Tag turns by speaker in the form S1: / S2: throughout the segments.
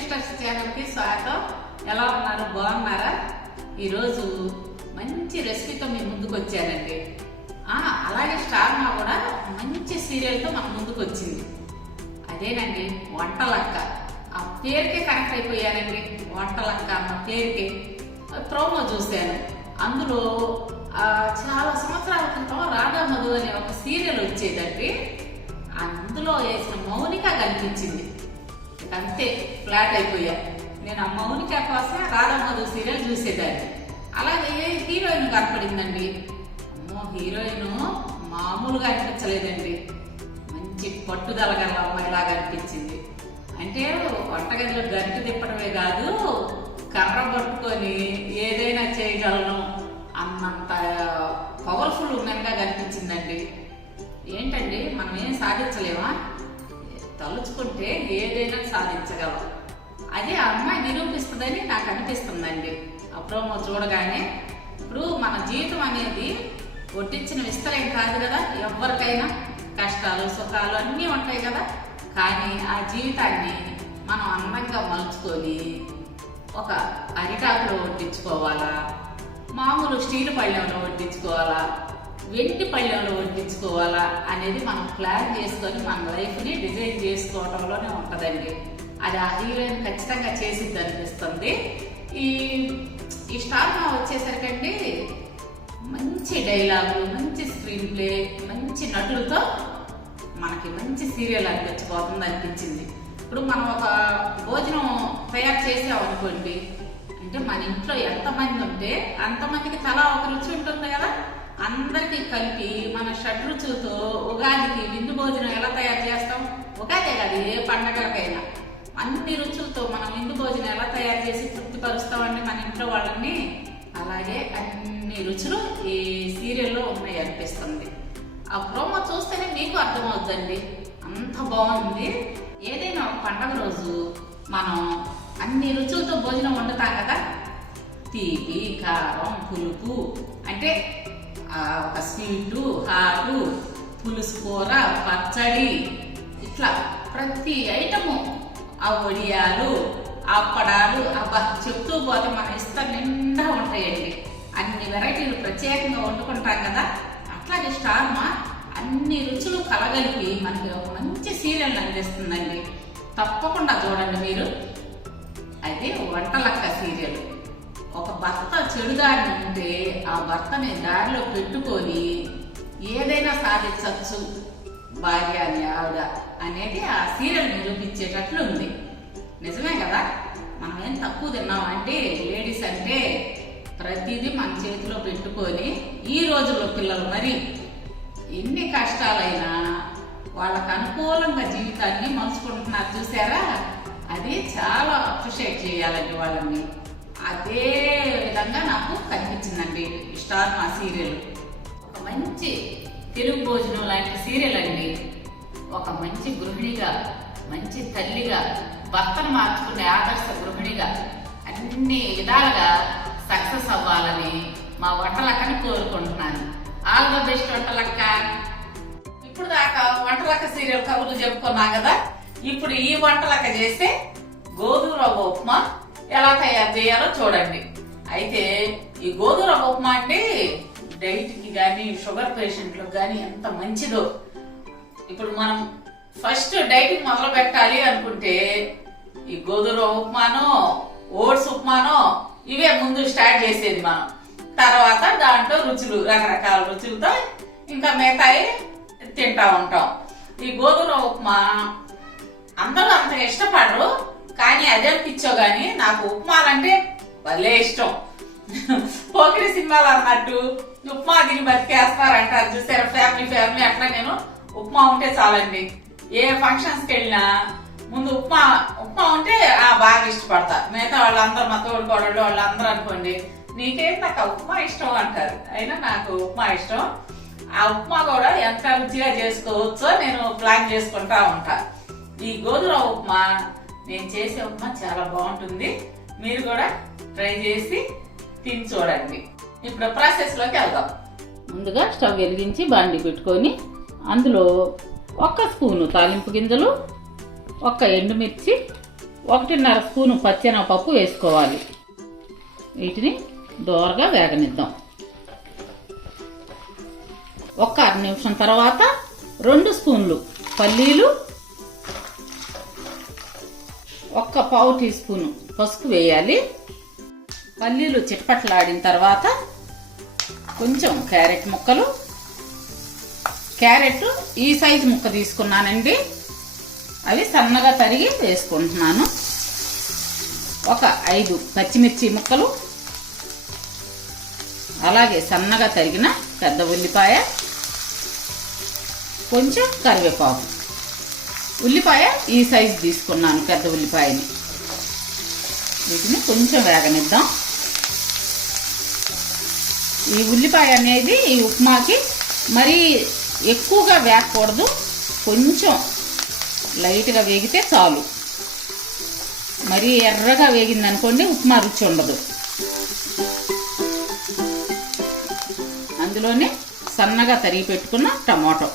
S1: Sisters ఛానల్కి స్వాగతం. ఎలా ఉన్నారు? బాగున్నారా? ఈరోజు మంచి రెసిపీతో మీ ముందుకు వచ్చానండి. అలాగే స్టార్మా కూడా మంచి సీరియల్తో మన ముందుకు వచ్చింది. అదేనండి వంటలక్క. ఆ పేరుకే కనెక్ట్ అయిపోయానండి వంటలక్క అన్న పేరుకి. ప్రోమో చూశాను. అందులో చాలా సంవత్సరాల క్రితం రాధా మధు అనే ఒక సీరియల్ వచ్చేదండి. అందులో వేసిన మౌనిక కనిపించింది. అంతే ఫ్లాట్ అయిపోయా. నేను అమ్మ మౌనిక కోసమే రాధమ్మధు సీరియల్ చూసేదాన్ని. అలాగే హీరోయిన్ కనపడిందండి? అమ్మో హీరోయిన్ మామూలుగా అనిపించలేదండి. మంచి పట్టుదల గల అమ్మాయిలాగా అనిపించింది. అంటే వంటగదిలో గంటి తిప్పడమే కాదు కర్ర పట్టుకొని ఏదైనా చేయగలను అన్నంత పవర్ఫుల్ ఉన్నగా కనిపించిందండి. ఏంటండి మనం ఏం సాధించలేమా? తలుచుకుంటే ఏదైనా సాధించగలం. అది ఆ అమ్మాయి నిరూపిస్తుందని నాకు అనిపిస్తుందండి. ఆ ప్రోమో చూడగానే ఇప్పుడు మన జీవితం అనేది వడ్డించిన విస్తరేం కాదు కదా ఎవరికైనా కష్టాలు సుఖాలు అన్నీ ఉంటాయి కదా. కానీ ఆ జీవితాన్ని మనం అందంగా మలుచుకొని ఒక అరిటాకులో వడ్డించుకోవాలా మామూలు స్టీల్ పళ్ళెంలో వడ్డించుకోవాలా వెండి పళ్ళెంలో వడ్డించుకోవాలా అనేది మనం ప్లాన్ చేసుకొని మన లైఫ్ని డిజైన్ చేసుకోవడంలోనే ఉంటుందండి. అది ఆ హీరోయిన్ ఖచ్చితంగా చేసిద్ది అనిపిస్తుంది. ఈ ఈ స్టార్ మా వచ్చేసరికండి మంచి డైలాగులు మంచి స్క్రీన్ ప్లే మంచి నటులతో మనకి మంచి సీరియల్ అనిపించబోతుంది అనిపించింది. ఇప్పుడు మనం ఒక భోజనం తయారు చేసామనుకోండి అంటే మన ఇంట్లో ఎంతమంది ఉంటే అంతమందికి తలా ఒక రుచి ఉంటుంది కదా. అందరికీ కలిపి మన షడ్రుచులతో ఉగాదికి విందు భోజనం ఎలా తయారు చేస్తాం? ఉగాదే కాదు ఏ పండగలకైనా. అన్ని రుచులతో మనం విందు భోజనం ఎలా తయారు చేసి తృప్తిపరుస్తామండి మన ఇంట్లో వాళ్ళని? అలాగే అన్ని రుచులు ఈ సీరియల్లో ఉన్నాయి అనిపిస్తుంది. ఆ ప్రోమో చూస్తేనే మీకు అర్థమవుతుందండి అంత బాగుంది. ఏదైనా ఒక పండగ రోజు మనం అన్ని రుచులతో భోజనం వండుతాం కదా? తీపి కారం పులుపు అంటే ఒక స్వీటు హాటు పులుసు కూర పచ్చడి ఇట్లా ప్రతి ఐటము. ఆ వడియాలు అప్పడాలు అబ్బా చెప్తూ పోతే మన ఇష్టం నిండా ఉంటాయండి. అన్ని వెరైటీలు ప్రత్యేకంగా వండుకుంటాం కదా. అట్లాగే స్టార్మా అన్ని రుచులు కలగలిపి మనకి ఒక మంచి సీరియల్ అందిస్తుందండి. తప్పకుండా చూడండి మీరు. అయితే వంటలక్క సీరియల్. ఒక భర్త చెడుదారి ఉంటే ఆ భర్తని దారిలో పెట్టుకొని ఏదైనా సాధించవచ్చు. భార్య అని ఆవిడ అనేది ఆ సీరియల్ నిరూపించేటట్లు ఉంది నిజమే కదా? మనం ఏం తక్కువ తిన్నామంటే లేడీస్ అంటే ప్రతిదీ మన చేతిలో పెట్టుకొని ఈ రోజుల్లో పిల్లలు మరి ఎన్ని కష్టాలైనా వాళ్ళకు అనుకూలంగా జీవితాన్ని మలుచుకుంటున్నారు చూసారా? అది చాలా అప్రిషియేట్ చేయాలండి వాళ్ళని. అదే విధంగా నాకు కనిపించిందండి స్టార్ మా సీరియల్. ఒక మంచి తెలుగు భోజనం లాంటి సీరియల్ అండి. ఒక మంచి గృహిణిగా మంచి తల్లిగా భర్తను మార్చుకునే ఆదర్శ గృహిణిగా అన్ని విధాలుగా సక్సెస్ అవ్వాలని మా వంటలక్కని కోరుకుంటున్నాను. All the best Vantalakka. ఇప్పుడు దాకా వంటలక్క సీరియల్ కబుర్లు చెప్పుకున్నాం కదా ఇప్పుడు ఈ వంటలక్క చేస్తే గోధుమ రవ్వ ఉప్మా ఎలా తయారు చేయాలో చూడండి. అయితే ఈ గోధుమ ఉప్మా అండి డైట్కి కానీ షుగర్ పేషెంట్లకు కానీ ఎంత మంచిదో. ఇప్పుడు మనం ఫస్ట్ డైటింగ్ మొదలు పెట్టాలి అనుకుంటే ఈ గోధుమ ఉప్మానో ఓట్స్ ఉప్మానో ఇవే ముందు స్టార్ట్ చేసేది మనం. తర్వాత దాంట్లో రుచులు రకరకాల రుచులతో ఇంకా మిగతాయి తింటా ఉంటాం. ఈ గోధుమ ఉప్మా అందరూ అంత ఇష్టపడరు కానీ అదే పిచ్చో గాని నాకు ఉప్మాలంటే భలే ఇష్టం. పోకిరి సినిమాలు అన్నట్టు ఉప్మా తిని బతికేస్తారంటారు చూసారా? ఫ్యామిలీ ఫ్యామిలీ అట్లా నేను ఉప్మా ఉంటే చాలండి. ఏ ఫంక్షన్స్కి వెళ్ళినా ముందు ఉప్మా ఉప్మా ఉంటే బాగా ఇష్టపడతా. మిగతా వాళ్ళందరూ మా తోడు కోడళ్ళు వాళ్ళందరూ అనుకోండి నీకేం నాకు ఉప్మా ఇష్టం? అంటారు. అయినా నాకు ఉప్మా ఇష్టం. ఆ ఉప్మా కూడా ఎంత రుచిగా చేసుకోవచ్చో నేను ప్లాన్ చేసుకుంటా ఉంటా. ఈ గోధుమ ఉప్మా నేను చేసే ఉప్మా చాలా బాగుంటుంది. మీరు కూడా ట్రై చేసి తిని చూడండి. ఇప్పుడు ప్రాసెస్లోకి వెళ్దాం. ముందుగా స్టవ్ వెలిగించి బాండి పెట్టుకొని అందులో ఒక్క స్పూను తాలింపు గింజలు ఒక్క ఎండుమిర్చి ఒకటిన్నర స్పూను పచ్చెనపప్పు వేసుకోవాలి. వీటిని దోరగా వేగనిద్దాం. ఒక్క అర నిమిషం తర్వాత రెండు స్పూన్లు పల్లీలు ఒక్క పావు టీ స్పూను పసుపు వేయాలి. పల్లీలు చిటపట్లాడిన తర్వాత కొంచెం క్యారెట్ ముక్కలు. క్యారెట్ ఈ సైజు ముక్క తీసుకున్నానండి. అవి సన్నగా తరిగి వేసుకుంటున్నాను. ఒక ఐదు పచ్చిమిర్చి ముక్కలు. అలాగే సన్నగా తరిగిన పెద్ద ఉల్లిపాయ. కొంచెం కరివేపాకు. ఉల్లిపాయ ఈ సైజు తీసుకున్నాను పెద్ద ఉల్లిపాయని. వీటిని కొంచెం వేగనిద్దాం. ఈ ఉల్లిపాయ అనేది ఈ ఉప్మాకి మరీ ఎక్కువగా వేగకూడదు కొంచెం లైట్గా వేగితే చాలు. మరీ ఎర్రగా వేగిందనుకోండి ఉప్మా రుచి ఉండదు. అందులోనే సన్నగా తరిగి పెట్టుకున్న టమాటో.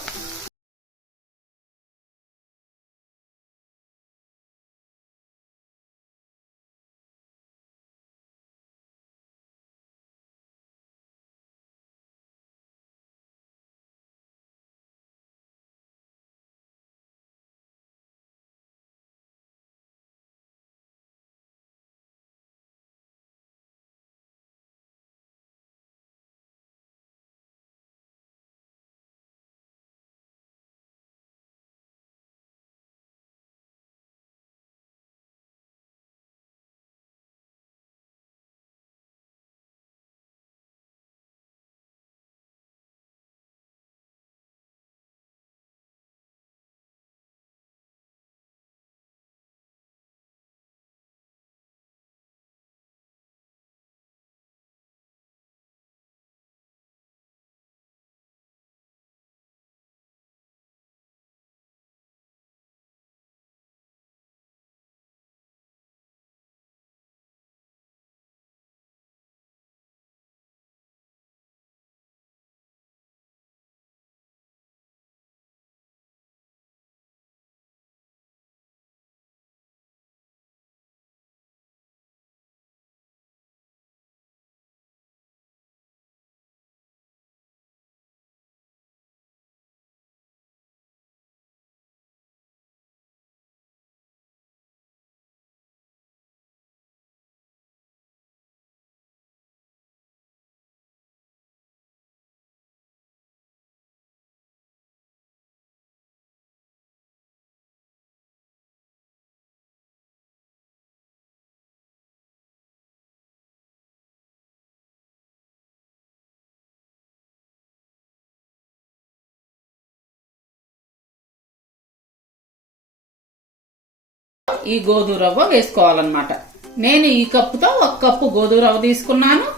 S1: ఈ గోధుమ రవ్వ వేసుకోవాలన్నమాట. నేను ఈ కప్పుతో ఒక కప్పు గోధుమ రవ్వ తీసుకున్నాను.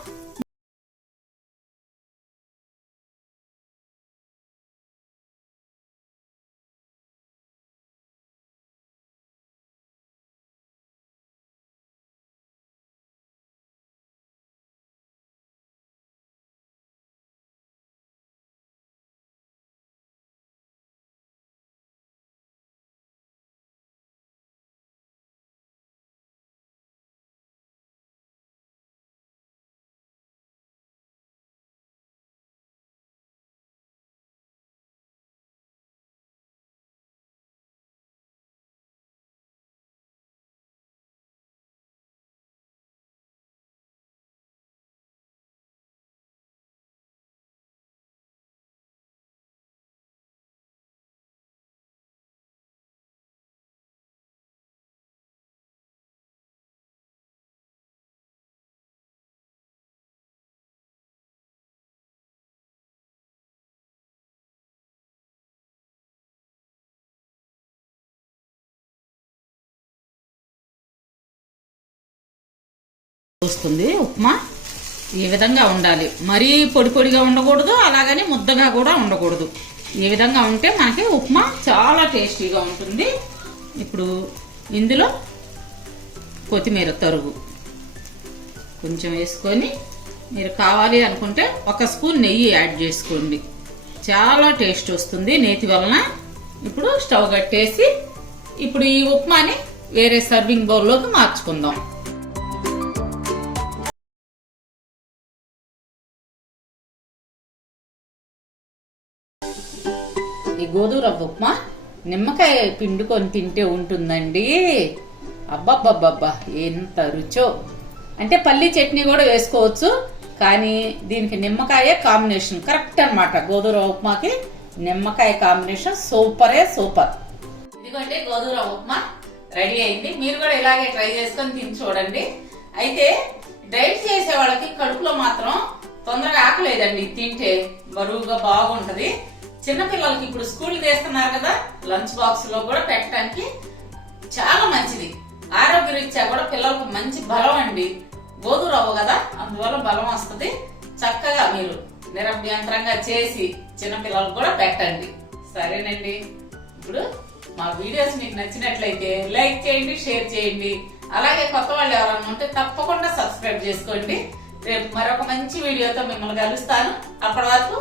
S1: వస్తుంది ఉప్మా ఈ విధంగా ఉండాలి. మరీ పొడి పొడిగా ఉండకూడదు అలాగని ముద్దగా కూడా ఉండకూడదు. ఈ విధంగా ఉంటే మనకి ఉప్మా చాలా టేస్టీగా ఉంటుంది. ఇప్పుడు ఇందులో కొత్తిమీర తరుగు. కొంచెం వేసుకొని మీరు కావాలి అనుకుంటే ఒక స్పూన్ నెయ్యి యాడ్ చేసుకోండి. చాలా టేస్ట్ వస్తుంది నేతి వలన. ఇప్పుడు స్టవ్ కట్టేసి ఇప్పుడు ఈ ఉప్మాని వేరే సర్వింగ్ బౌల్లోకి మార్చుకుందాం. గోధుమ రవ్వ ఉప్మా? నిమ్మకాయ పిండుకొని తింటే ఉంటుందండి. అబ్బబ్బబ్బబ్బా ఎంత రుచో. అంటే పల్లి చట్నీ కూడా వేసుకోవచ్చు కానీ దీనికి నిమ్మకాయ కాంబినేషన్. కరెక్ట్ అనమాట గోధుమ రవ్వ ఉప్మాకి నిమ్మకాయ కాంబినేషన్. సూపరే సూపర్. ఇదిగోండి గోధుమ రవ్వ ఉప్మా రెడీ అయింది. మీరు కూడా ఇలాగే ట్రై చేసుకొని తిని చూడండి. అయితే డైట్ చేసే వాళ్ళకి కడుపులో మాత్రం తొందరగా ఆకలేదండి. తింటే బరువుగా బాగుంటది. చిన్నపిల్లలకి ఇప్పుడు స్కూల్ చేస్తున్నారు కదా లంచ్ బాక్స్లో కూడా పెట్టడానికి చాలా మంచిది. ఆరోగ్య రీత్యా కూడా పిల్లలకు మంచి బలం అండి. గోధుమ రవ్వ కదా అందువల్ల బలం వస్తుంది. చక్కగా మీరు నిరభ్యంతరంగా చేసి చిన్నపిల్లలకు కూడా పెట్టండి. సరేనండి. ఇప్పుడు మా వీడియోస్ మీకు నచ్చినట్లయితే లైక్ చేయండి షేర్ చేయండి. అలాగే కొత్త వాళ్ళు ఎవరైనా ఉంటే తప్పకుండా సబ్స్క్రైబ్ చేసుకోండి. రేపు మరొక మంచి వీడియోతో మిమ్మల్ని కలుస్తాను. అప్పటి వరకు